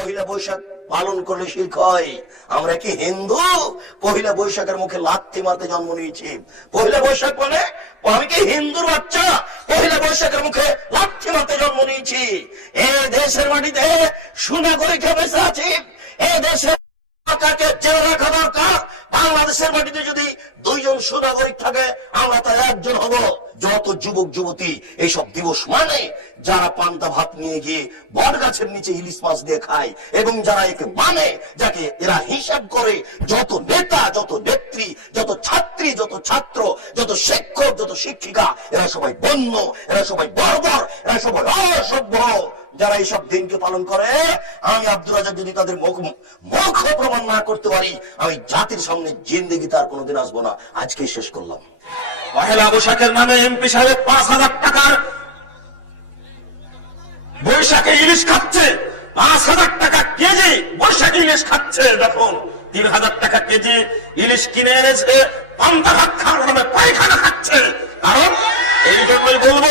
পহিলা বৈশাখ পালন করলে শির্ক হয় আমরা কি হিন্দু? পহিলা বৈশাখের মুখে লাথি মারতে জন্ম নিয়েছি। পহিলা বৈশাখ মানে আমি কি হিন্দুর বাচ্চা? পহিলা বৈশাখের মুখে লাথি মারতে জন্ম নিয়েছি। এ দেশের মাটিতে সোনা করে বেঁচে আছি এ দেশের রাখা দরকার। বাংলাদেশের মাটিতে যদি দুইজন সুনাগরিক থাকে, আমরা তার একজন হব। যত যুবক, যুবতী, এইসব দিবস মানে যারা পান্তা ভাত নিয়ে গিয়ে বট গাছের নিচে ইলিশ মাছ দিয়ে খায়, এবং যারা একে মানে যাকে এরা হিসাব করে, যত নেতা, যত নেত্রী, যত ছাত্রী যত ছাত্র, যত শিক্ষক, যত শিক্ষিকা, এরা সবাই বন্য, এরা সবাই বর্বর, এরা সবাই অসভ্য। যারা এইসব দিনকে পালন করে, আমি আব্দুল রাজা যদি তাদের মুখ মুখ প্রমাণ না করতে পারি, আমি জাতির সামনে জিন্দেগি তার কোনোদিন আসব না। আজকে শেষ করলাম। পহেলা বৈশাখের নামে এমপি সাহেব পাঁচ হাজার টাকার বৈশাখে ইলিশ খাচ্ছে। পাঁচ হাজার টাকা কেজি বৈশাখে ইলিশ খাচ্ছে, দেখুন। তিন হাজার টাকা কেজি ইলিশ কিনে এনেছে পায়খানা খাচ্ছে। কারণ এই জন্যই বলব,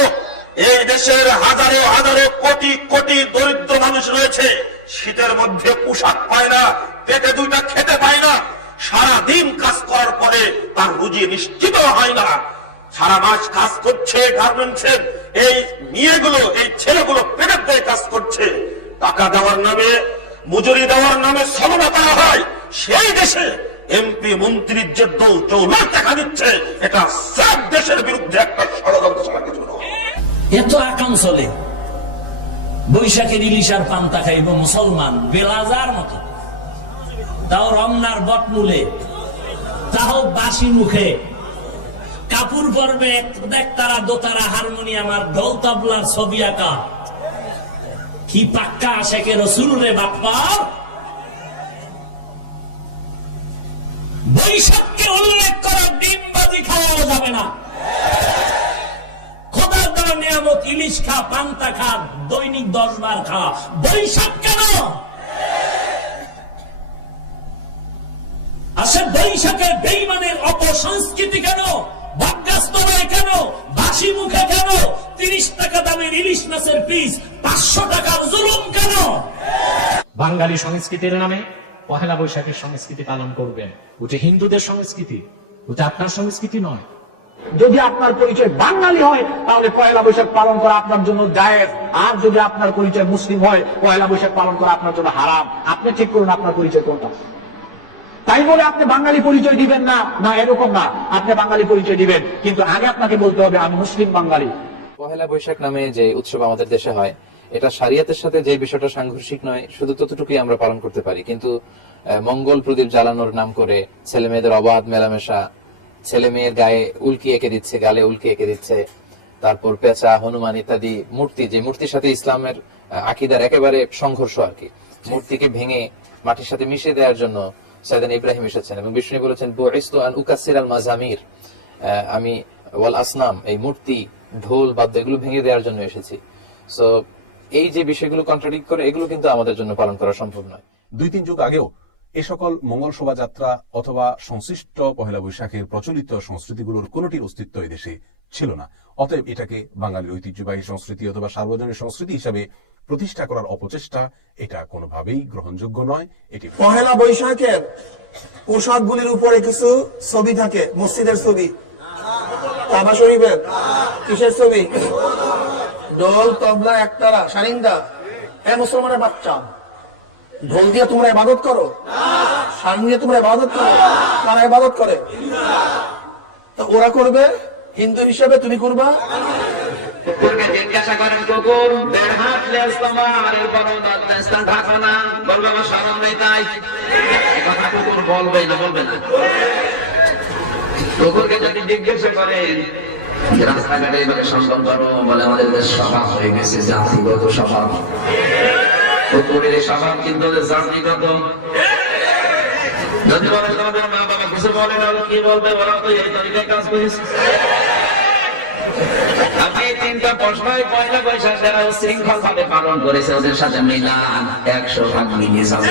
এই দেশের হাজারো হাজারো কোটি কোটি দরিদ্র মানুষ রয়েছে। শীতের মধ্যে পোশাক পায় না, পেটে দুইটা খেতে পায় না। সারা দিন কাজ করার পরে তার রুজি নিশ্চিত হয় না। সারা মাস কাজ করছে গার্মেন্টসের এই মেয়েগুলো, এই ছেলেগুলো পেটের দিয়ে কাজ করছে। টাকা দেওয়ার নামে, মজুরি দেওয়ার নামে সলনা করা হয়। সেই দেশে এমপি মন্ত্রীর যে দৌ চৌলার দেখা দিচ্ছে, এটা সব দেশের বিরুদ্ধে একটা ষড়যন্ত্র ছাড়া কিছু এত আকাম বৈশাখের ইলিশার পান্তা খাইব মুসলমান বেলাজার মতো। তাও রমনার বটমূলে, তাও বাসি মুখে। কাপুর পর্বে দেখ তারা দোতারা, হারমোনিয়াম আর ঢোল তবলার ছবি আঁকা। কি পাক্কা আশেকে রসুল রে বাপ্পা? বৈশাখকে উল্লেখ করা ডিমবাজি খাওয়া যাবে না। খোদার দেওয়া নিয়ামত ইলিশ খা, পান্তা খা, দৈনিক দশ বার খা। বৈশাখ কেন? আসে বৈশাখের বেইমানের অপসংস্কৃতি কেন? ভাগ্যাস্তরায় কেন? বাসি মুখে কেন? তিরিশ টাকা দামের ইলিশ মাছের পিস, পাঁচশো টাকার জুলুম কেন? বাঙালি সংস্কৃতির নামে পহেলা বৈশাখের সংস্কৃতি পালন করবেন। ওটা হিন্দুদের সংস্কৃতি ওটা আপনার সংস্কৃতি নয়। যদি আপনার পরিচয় বাঙালি হয় তাহলে পয়লা বৈশাখ পালন করা আপনার জন্য জায়েজ। আর যদি আপনার পরিচয় মুসলিম হয় পয়লা বৈশাখ পালন করা আপনার জন্য হারাম। আপনি ঠিক করুন আপনার পরিচয় কোনটা। তাই বলে আপনি বাঙালি পরিচয় দিবেন না না এরকম না। আপনি বাঙালি পরিচয় দিবেন। কিন্তু আগে আপনাকে বলতে হবে আমি মুসলিম বাঙালি। পহেলা বৈশাখ নামে যে উৎসব আমাদের দেশে হয় এটা সারিয়াতের সাথে যে বিষয়টা সাংঘর্ষিক নয়, শুধু ততটুকুই আমরা পালন করতে পারি। কিন্তু মঙ্গল প্রদীপ জ্বালানোর নাম করে ছেলে মেয়েদের অবাধ মেলামেশা ছেলে মেয়ের গায়ে উল্কি এঁকে দিচ্ছে, গালে উল্কি এঁকে দিচ্ছে, তারপর পেঁচা, হনুমান ইত্যাদি মূর্তি, যে মূর্তির সাথে ইসলামের আকিদার একেবারে সংঘর্ষ আর কি। মূর্তিকে ভেঙে মাটির সাথে মিশিয়ে দেওয়ার জন্য সৈয়দান ইব্রাহিম এসেছেন এবং বিষ্ণু বলেছেন, বুইস্তু আন উকাসির আল মাজামির। আমি ওয়াল আসনাম, এই মূর্তি, ঢোল, বাদ্য, এগুলো ভেঙে দেওয়ার জন্য এসেছি। সো এই যে বিষয়গুলো কন্ট্রাডিক্ট করে এগুলো কিন্তু আমাদের জন্য পালন করা সম্ভব নয়। দুই তিন যুগ আগেও এ সকল মঙ্গল শোভাযাত্রা অথবা সংশ্লিষ্ট পহেলা বৈশাখের প্রচলিত সংস্কৃতিগুলোর কোনটির অস্তিত্ব এই দেশে ছিল না। অতএব এটাকে বাঙালির ঐতিহ্যবাহী সংস্কৃতি অথবা সার্বজনীন সংস্কৃতি হিসাবে প্রতিষ্ঠা করার অপচেষ্টা এটা কোনোভাবেই গ্রহণযোগ্য নয় এটি পহেলা বৈশাখের পোশাকগুলির উপরে কিছু ছবি থাকে মসজিদের ছবি কাবা শরীফের কিসের ছবি? ডোল তবলা, একতারা, সারিন্দা। এ মুসলমানের বাচ্চা। ঢোল দিয়ে তোমরা ইবাদত করো। সারিন দিয়ে তোমরা ইবাদত করো। কারা ইবাদত করে? তো ওরা করবে হিন্দু হিসেবে তুমি করবা। জিজ্ঞাসা করেন কুকুর বলবে না। কুকুরকে যদি জিজ্ঞাসা করেন রাস্তাঘাটে বলে আমাদের দেশ হয়ে গেছে, জাতিগত কিন্তু জাতিগত। যদি কাজ আপনি তিনটা পয়লা বৈশাখ যারা শৃঙ্খল ভাবে পালন করেছে, ওদের সাথে মিলান, একশো ভাগ মিলিয়ে যাবে।